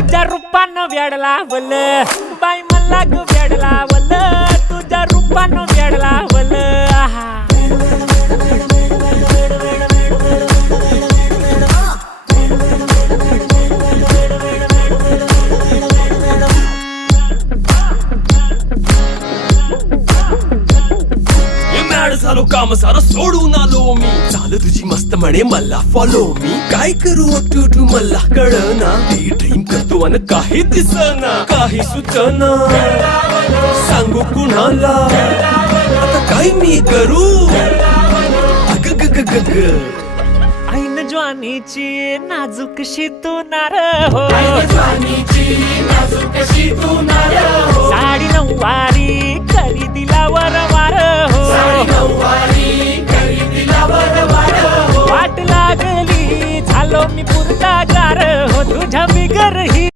तुझ्या रूपानं वेड लावल बाई मला ग वेड लावल तुझ्या रूपानं वेड लावल झालो काम सारं सोडून आलो मी चाल तुझी मस्त म्हणे मला फॉलो मी काय करू टू मला कळना ती ड्रीम करतो अन काही दिसना काही सुचना सांगू कुणाला आता काय मी करू अग ग ग ग ग ऐन ज्वानीची नाजूकशी तू नार हो साडी नऊवारी करी दिला वरवार हो वाट लागली झालो मी पुरता गार हो तुझ्या बिगर ही